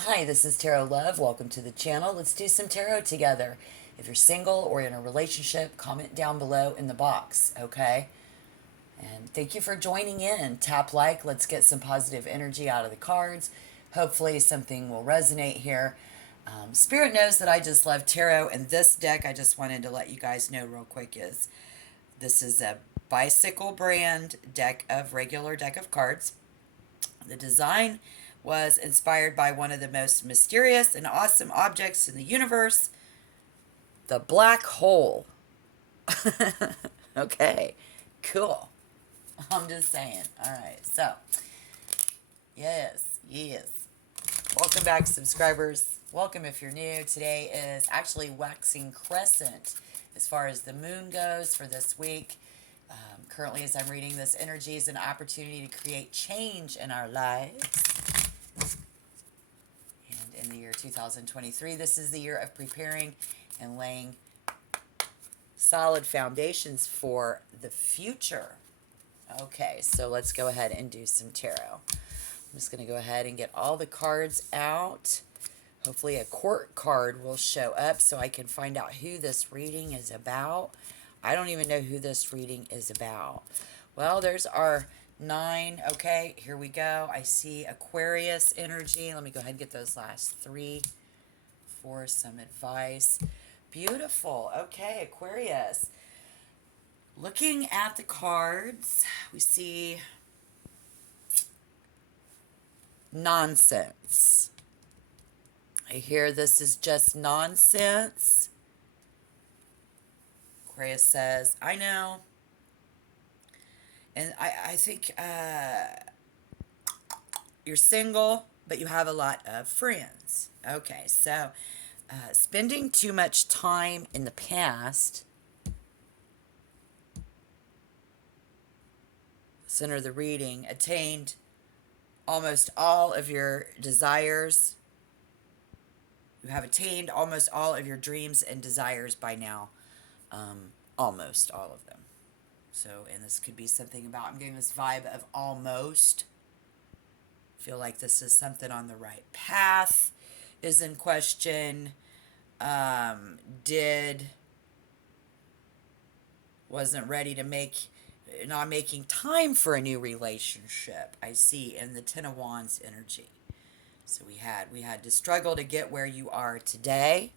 Hi, this is Tarot Love. Welcome to the channel. Let's do some tarot together. If you're single or in a relationship, comment down below in the box, okay? And thank you for joining in. Tap like. Let's get some positive energy out of the cards. Hopefully something will resonate here. Spirit knows that I just love tarot, and this deck I just wanted to let you guys know real quick is this is a bicycle brand regular deck of cards. The design was inspired by one of the most mysterious and awesome objects in the universe, the black hole. Okay, cool. I'm just saying. All right, so yes. Welcome back, subscribers. Welcome if you're new. Today is actually waxing crescent as far as the moon goes for this week. Currently, as I'm reading this, energy is an opportunity to create change in our lives. And in the year 2023, this is the year of preparing and laying solid foundations for the future. Okay, so let's go ahead and do some tarot. I'm just going to go ahead and get all the cards out. Hopefully a court card will show up so I can find out who this reading is about. I don't even know who this reading is about. Well, there's our 9. Okay, here we go. I see Aquarius energy. Let me go ahead and get those last 3 for some advice. Beautiful. Okay, Aquarius. Looking at the cards, we see nonsense. I hear this is just nonsense. Aquarius says, I know. And I think you're single, but you have a lot of friends. Okay, so spending too much time in the past. Center of the reading, attained almost all of your desires. You have attained almost all of your dreams and desires by now. Almost all of them. So, and this could be something about, I'm getting this vibe of almost. Feel like this is something on the right path is in question. Wasn't ready to not making time for a new relationship, I see in the Ten of Wands energy. So we had to struggle to get where you are today.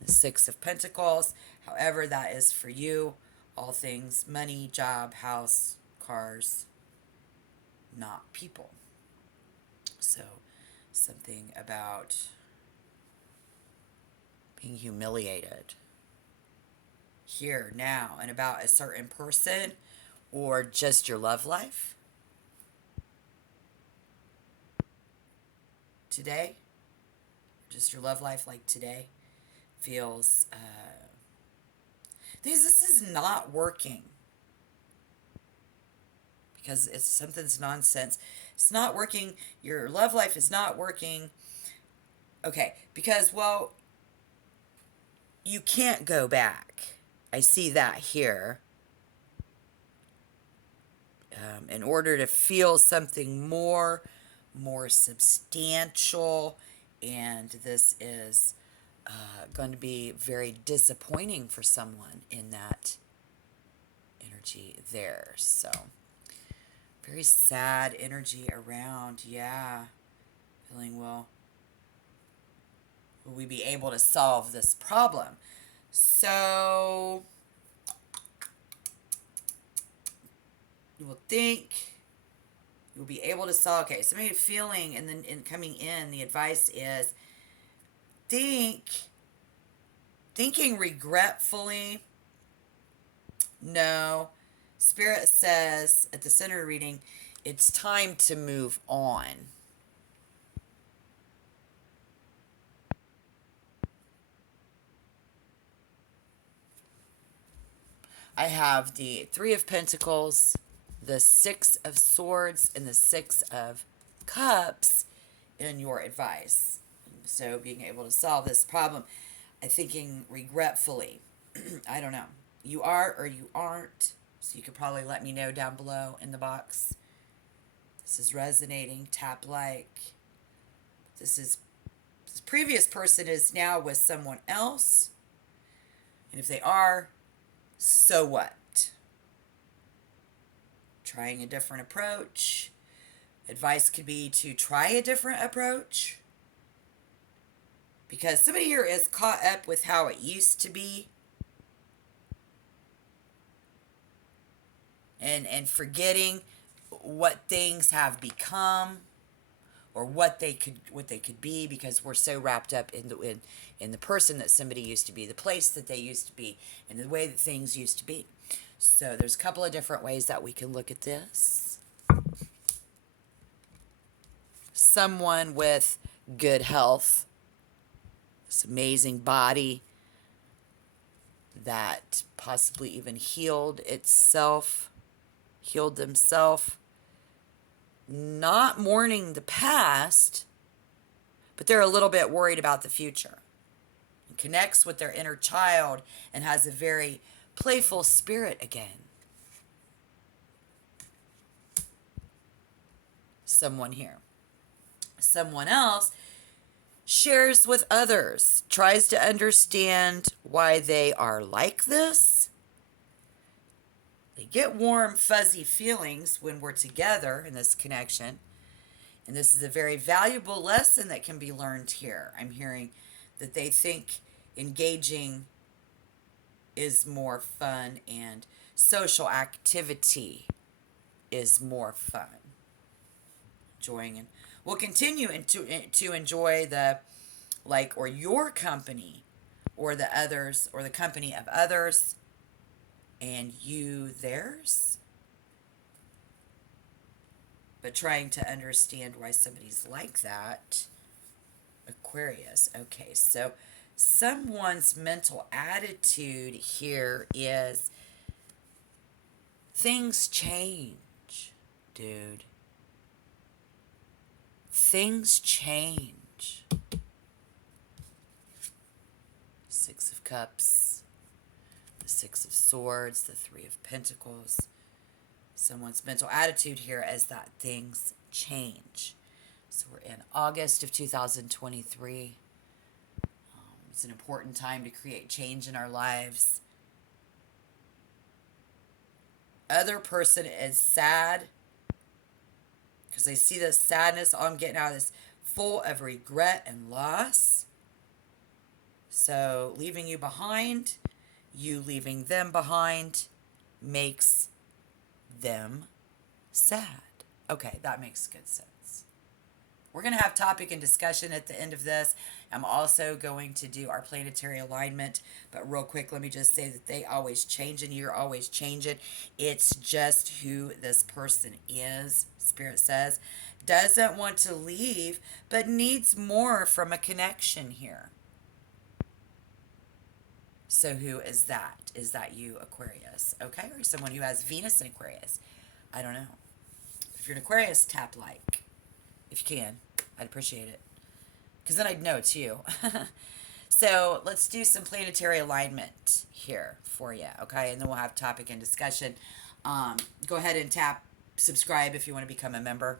The Six of Pentacles. However, that is for you. All things money, job, house, cars, not people. So something about being humiliated here, now, and about a certain person or just your love life today. Just your love life like today feels this is not working because it's something's nonsense. It's not working. Your love life is not working. Okay, because, well, you can't go back. I see that here. In order to feel something more substantial, and this is going to be very disappointing for someone in that energy there. So very sad energy around. Yeah, feeling, well, will we be able to solve this problem? So you will think you'll be able to solve. Okay, so maybe feeling, and then in coming in, the advice is thinking regretfully. No. Spirit says at the center reading, it's time to move on. I have the Three of Pentacles, the Six of Swords, and the Six of Cups in your advice. So being able to solve this problem, I'm thinking regretfully. I don't know. You are or you aren't. So you could probably let me know down below in the box. This is resonating. Tap like. This previous person is now with someone else. And if they are, so what? Trying a different approach. Advice could be to try a different approach. Because somebody here is caught up with how it used to be. And forgetting what things have become, or what they could be, because we're so wrapped up in the person that somebody used to be, the place that they used to be, and the way that things used to be. So there's a couple of different ways that we can look at this. Someone with good health, this amazing body that possibly even healed themselves, not mourning the past, but they're a little bit worried about the future. And connects with their inner child and has a very playful spirit again. Someone here. Someone else shares with others, tries to understand why they are like this. They get warm, fuzzy feelings when we're together in this connection. And this is a very valuable lesson that can be learned here. I'm hearing that they think engaging is more fun and social activity is more fun. Enjoying, and we'll continue to enjoy or your company, or the others, or the company of others, and you theirs. But trying to understand why somebody's like that. Aquarius. Okay, so someone's mental attitude here is things change, dude. Things change. Six of Cups, the Six of Swords, the Three of Pentacles. Someone's mental attitude here is that things change. So we're in August of 2023. It's an important time to create change in our lives. Other person is sad because they see this sadness. All I'm getting out is full of regret and loss. So leaving you behind, you leaving them behind, makes them sad. Okay, that makes good sense. We're going to have topic and discussion at the end of this. I'm also going to do our planetary alignment. But real quick, let me just say that they always change and you're always changing. It's just who this person is, Spirit says. Doesn't want to leave, but needs more from a connection here. So who is that? Is that you, Aquarius? Okay, or someone who has Venus in Aquarius? I don't know. If you're an Aquarius, tap like. If you can, I'd appreciate it. Because then I'd know it's you. So let's do some planetary alignment here for you, okay? And then we'll have topic and discussion. Go ahead and tap subscribe if you want to become a member.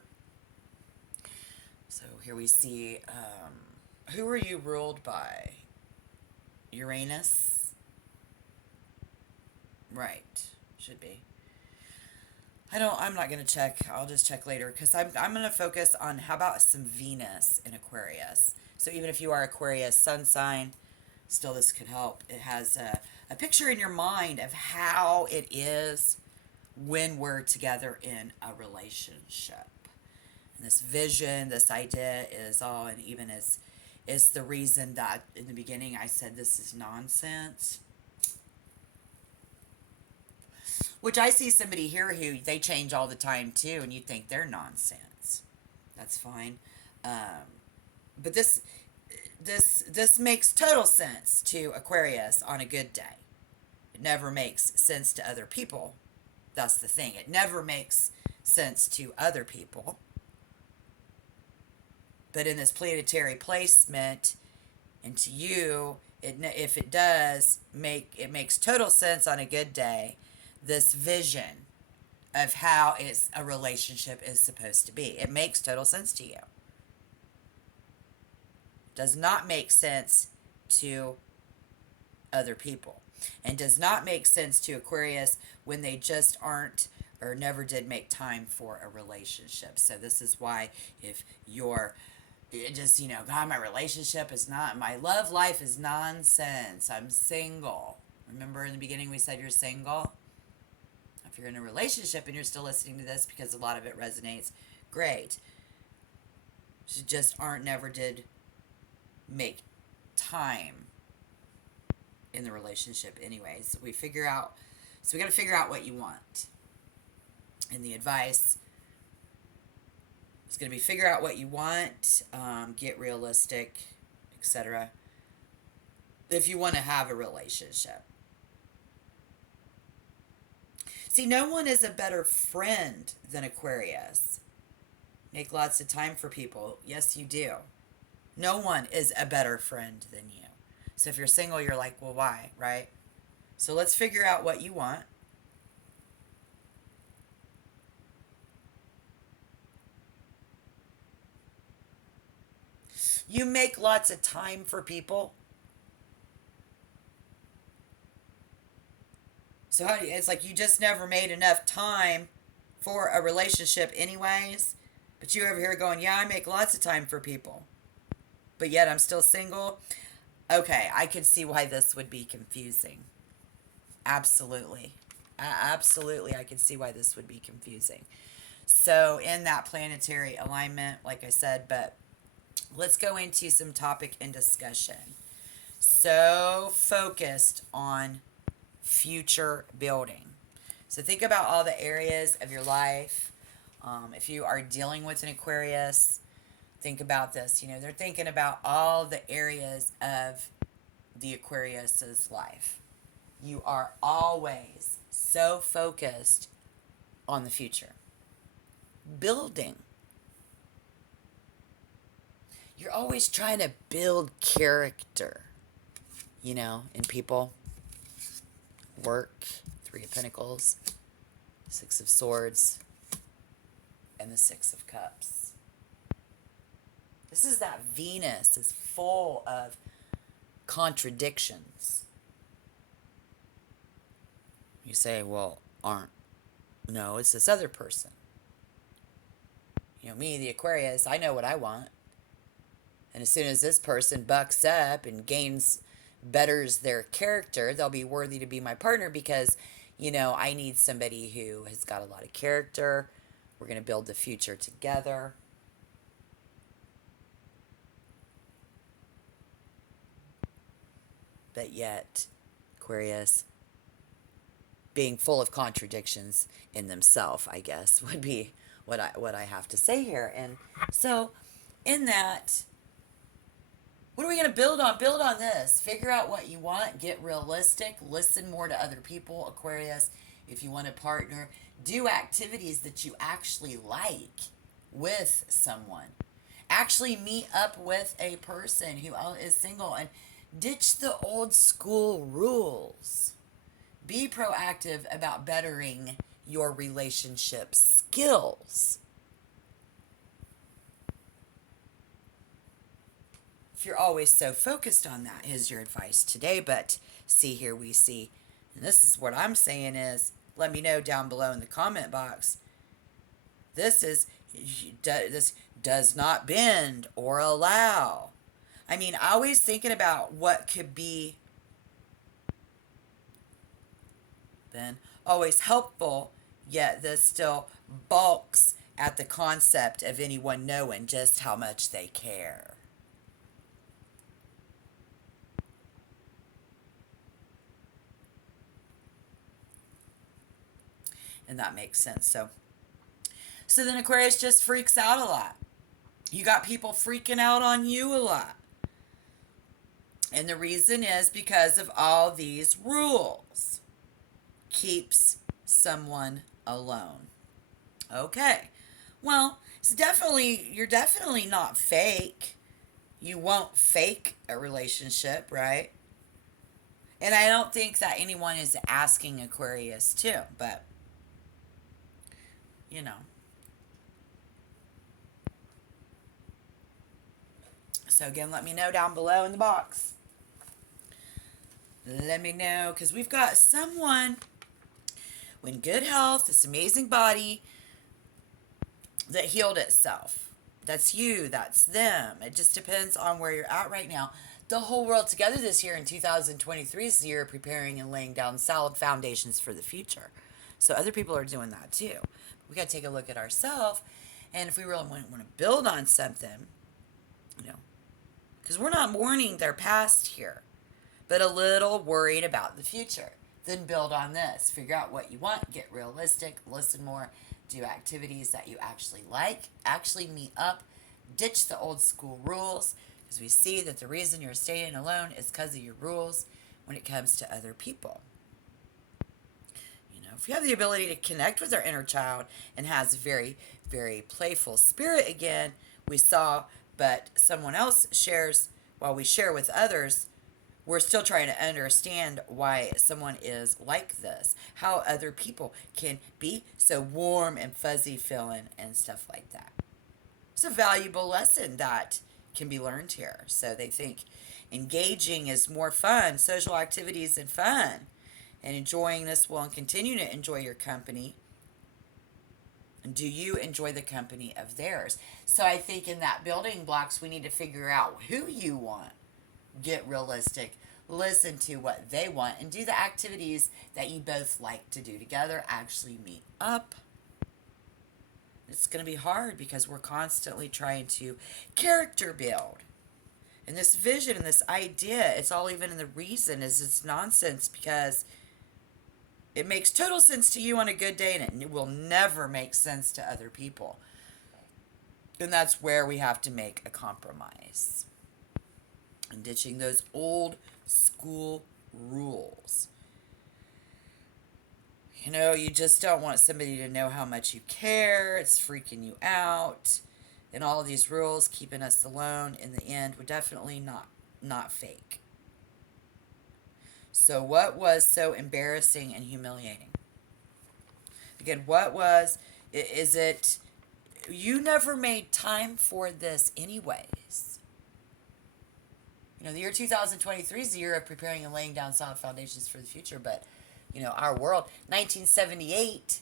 So here we see, who are you ruled by? Uranus? Right. Should be. I'm not going to check. I'll just check later because I'm going to focus on how about some Venus in Aquarius. So even if you are Aquarius sun sign, still this could help. It has a picture in your mind of how it is when we're together in a relationship. And this vision, this idea is all, and even is the reason that in the beginning I said this is nonsense. Which I see somebody here who they change all the time too, and you think they're nonsense. That's fine. But this makes total sense to Aquarius on a good day. It never makes sense to other people. That's the thing. It never makes sense to other people. But in this planetary placement, and to you, if it does it makes total sense on a good day. This vision of how a relationship is supposed to be. It makes total sense to you. does not make sense to other people, and does not make sense to Aquarius when they just aren't or never did make time for a relationship. So this is why, if you're just, God, my relationship is not, my love life is nonsense, I'm single. Remember in the beginning we said you're single? If you're in a relationship and you're still listening to this because a lot of it resonates, great. You just never did make time in the relationship anyways. So we got to figure out what you want. And the advice is going to be figure out what you want, get realistic, etc. if you want to have a relationship. See, no one is a better friend than Aquarius. Make lots of time for people. Yes, you do. No one is a better friend than you. So if you're single, you're like, well, why, right? So let's figure out what you want. You make lots of time for people. So it's like you just never made enough time for a relationship anyways. But you over here going, yeah, I make lots of time for people, but yet I'm still single. Okay, I could see why this would be confusing. Absolutely. Absolutely, I could see why this would be confusing. So in that planetary alignment, like I said, but let's go into some topic and discussion. So focused on future building. So think about all the areas of your life. If you are dealing with an Aquarius, think about this. They're thinking about all the areas of the Aquarius's life. You are always so focused on the future. Building. You're always trying to build character, in people. Work, Three of Pentacles, Six of Swords, and the Six of Cups. This is that Venus is full of contradictions. You say, well, no, it's this other person. Me, the Aquarius, I know what I want. And as soon as this person bucks up and betters their character, they'll be worthy to be my partner because, I need somebody who has got a lot of character. We're going to build the future together. But yet, Aquarius, being full of contradictions in themselves, I guess, would be what I have to say here. And so, in that, what are we going to build on? Build on this. Figure out what you want. Get realistic. Listen more to other people, Aquarius. If you want to partner, do activities that you actually like with someone. Actually meet up with a person who is single and ditch the old school rules. Be proactive about bettering your relationship skills. If you're always so focused on that, is your advice today. But see, here we see, and this is what I'm saying is, let me know down below in the comment box. This does not bend or allow. I mean, always thinking about what could be then always helpful, yet this still balks at the concept of anyone knowing just how much they care. And that makes sense. So then Aquarius just freaks out a lot. You got people freaking out on you a lot. And the reason is because of all these rules. Keeps someone alone. Okay. Well, you're definitely not fake. You won't fake a relationship, right? And I don't think that anyone is asking Aquarius to, but So again, let me know down below in the box. Let me know, because we've got someone in good health, this amazing body that healed itself. That's you, that's them. It just depends on where you're at right now. The whole world together this year in 2023 is the year of preparing and laying down solid foundations for the future. So other people are doing that too. We got to take a look at ourselves, and if we really want to build on something, you know, because we're not mourning their past here, but a little worried about the future. Then build on this. Figure out what you want. Get realistic. Listen more. Do activities that you actually like. Actually meet up. Ditch the old school rules. Because we see that the reason you're staying alone is because of your rules when it comes to other people. You know, if you have the ability to connect with our inner child and has a very, very playful spirit again, we saw, but someone else shares while we share with others, we're still trying to understand why someone is like this, how other people can be so warm and fuzzy feeling and stuff like that. It's a valuable lesson that can be learned here. So they think engaging is more fun, social activities and fun, and enjoying this will continue to enjoy your company. And do you enjoy the company of theirs? So I think in that building blocks, we need to figure out who you want. Get realistic, listen to what they want, and do the activities that you both like to do together. Actually meet up. It's going to be hard because we're constantly trying to character build. And this vision and this idea, it's all even in the reason, is it's nonsense because it makes total sense to you on a good day and it will never make sense to other people. And that's where we have to make a compromise. And ditching those old school rules. You know, you just don't want somebody to know how much you care. It's freaking you out. And all of these rules keeping us alone in the end were definitely not fake. So what was so embarrassing and humiliating? Again, what was, is it, you never made time for this anyways. You know, the year 2023 is the year of preparing and laying down solid foundations for the future. But, you know, our world, 1978,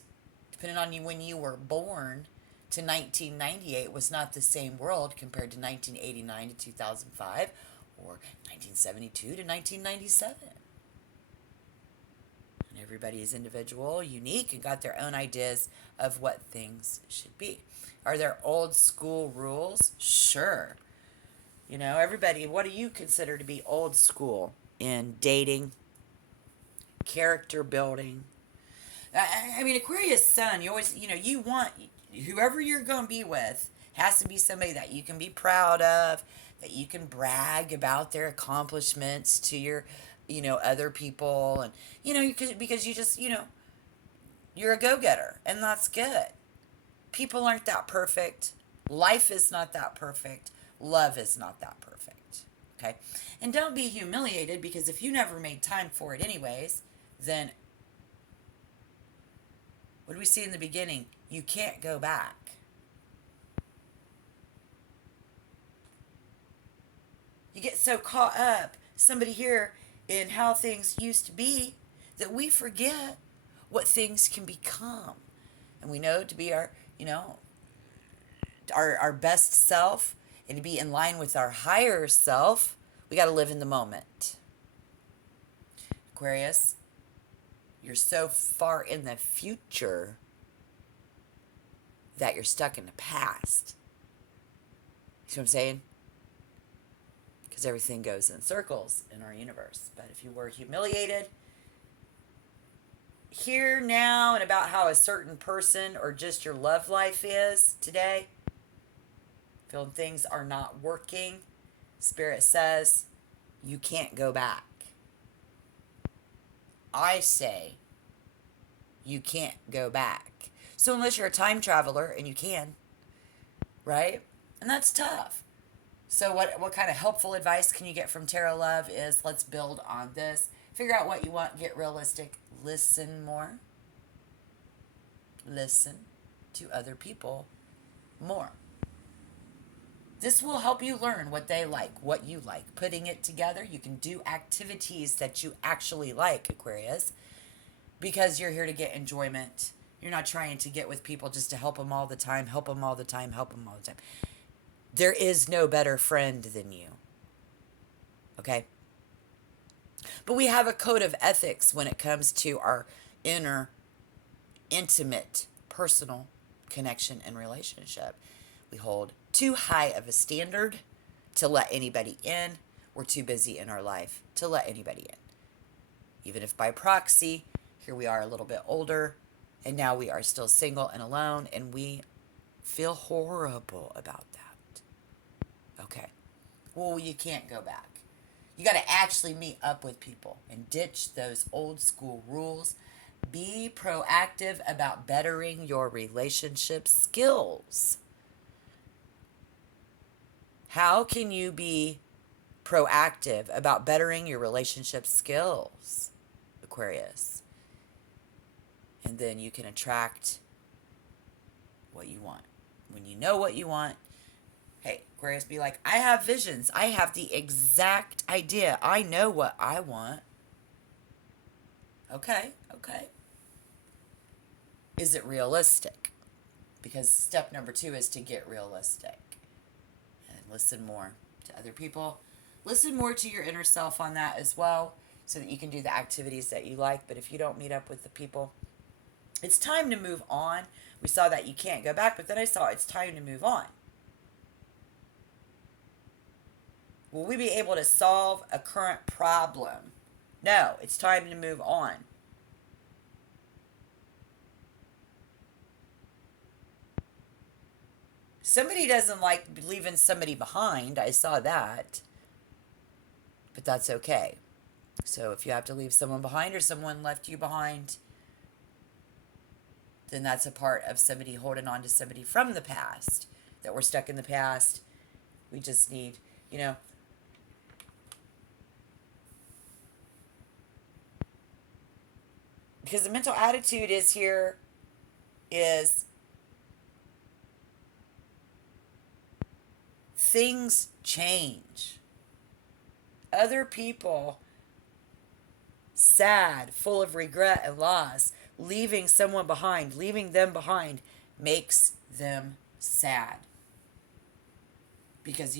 depending on you when you were born, to 1998 was not the same world compared to 1989 to 2005 or 1972 to 1997. And everybody is individual, unique, and got their own ideas of what things should be. Are there old school rules? Sure. You know, everybody, what do you consider to be old school in dating, character building? I mean, Aquarius sun, you always, you know, you want, whoever you're going to be with has to be somebody that you can be proud of, that you can brag about their accomplishments to your, you know, other people. And, you know, because you just, you know, you're a go-getter, and that's good. People aren't that perfect. Life is not that perfect. Love is not that perfect, okay? And don't be humiliated, because if you never made time for it anyways, then what do we see in the beginning? You can't go back. You get so caught up, somebody here, in how things used to be, that we forget what things can become. And we know to be our, you know, our best self, and to be in line with our higher self, we got to live in the moment. Aquarius, you're so far in the future that you're stuck in the past. You see what I'm saying? Because everything goes in circles in our universe. But if you were humiliated here, now, and about how a certain person or just your love life is today, feeling things are not working, Spirit says you can't go back. I say you can't go back. So unless you're a time traveler, and you can, right? And that's tough. So what kind of helpful advice can you get from Tarot Love is, let's build on this. Figure out what you want, get realistic, listen more. Listen to other people more. This will help you learn what they like, what you like. Putting it together, you can do activities that you actually like, Aquarius, because you're here to get enjoyment. You're not trying to get with people just to help them all the time, help them all the time, help them all the time. There is no better friend than you. Okay? But we have a code of ethics when it comes to our inner, intimate, personal connection and relationship. We hold too high of a standard to let anybody in. We're too busy in our life to let anybody in. Even if by proxy, here we are a little bit older, and now we are still single and alone, and we feel horrible about that. Okay. Well, you can't go back. You got to actually meet up with people and ditch those old school rules. Be proactive about bettering your relationship skills. How can you be proactive about bettering your relationship skills, Aquarius? And then you can attract what you want. When you know what you want, hey, Aquarius, be like, I have visions. I have the exact idea. I know what I want. Okay. Is it realistic? Because step number 2 is to get realistic. And listen more to other people. Listen more to your inner self on that as well, so that you can do the activities that you like. But if you don't meet up with the people, it's time to move on. We saw that you can't go back, but then I saw it's time to move on. Will we be able to solve a current problem? No, it's time to move on. Somebody doesn't like leaving somebody behind. I saw that. But that's okay. So if you have to leave someone behind or someone left you behind, then that's a part of somebody holding on to somebody from the past, that we're stuck in the past. We just need, because the mental attitude is things change. Other people, sad, full of regret and loss, leaving someone behind, leaving them behind, makes them sad. Because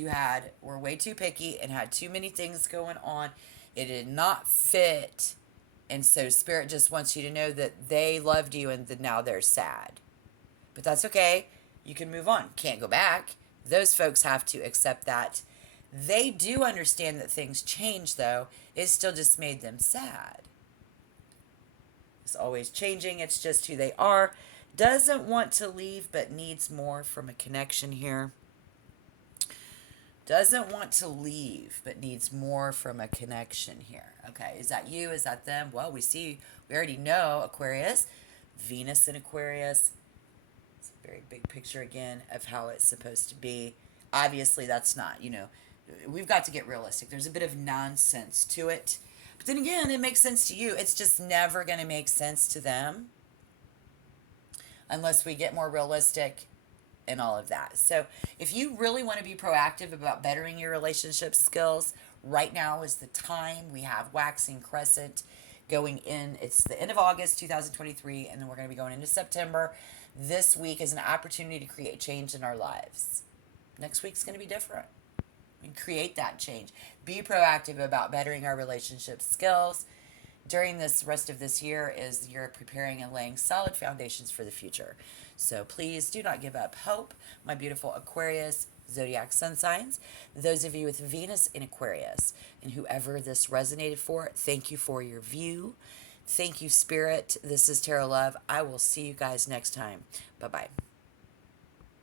were way too picky and had too many things going on. It did not fit. And so Spirit just wants you to know that they loved you and that now they're sad. But that's okay. You can move on. Can't go back. Those folks have to accept that. They do understand that things change, though. It still just made them sad. It's always changing. It's just who they are. Doesn't want to leave, but needs more from a connection here. Doesn't want to leave, but needs more from a connection here. Okay, is that you? Is that them? Well, we already know Aquarius. Venus in Aquarius. It's a very big picture again of how it's supposed to be. Obviously, that's not, we've got to get realistic. There's a bit of nonsense to it. But then again, it makes sense to you. It's just never going to make sense to them unless we get more realistic and all of that. So if you really want to be proactive about bettering your relationship skills, right now is the time. We have waxing Crescent going in. It's the end of August 2023, and then we're going to be going into September. This week is an opportunity to create change in our lives. Next week's going to be different. We create that change. Be proactive about bettering our relationship skills. During this rest of this year is you're preparing and laying solid foundations for the future. So please do not give up hope, my beautiful Aquarius zodiac sun signs. Those of you with Venus in Aquarius, and whoever this resonated for, thank you for your view. Thank you, Spirit. This is Tarot Love. I will see you guys next time. Bye-bye.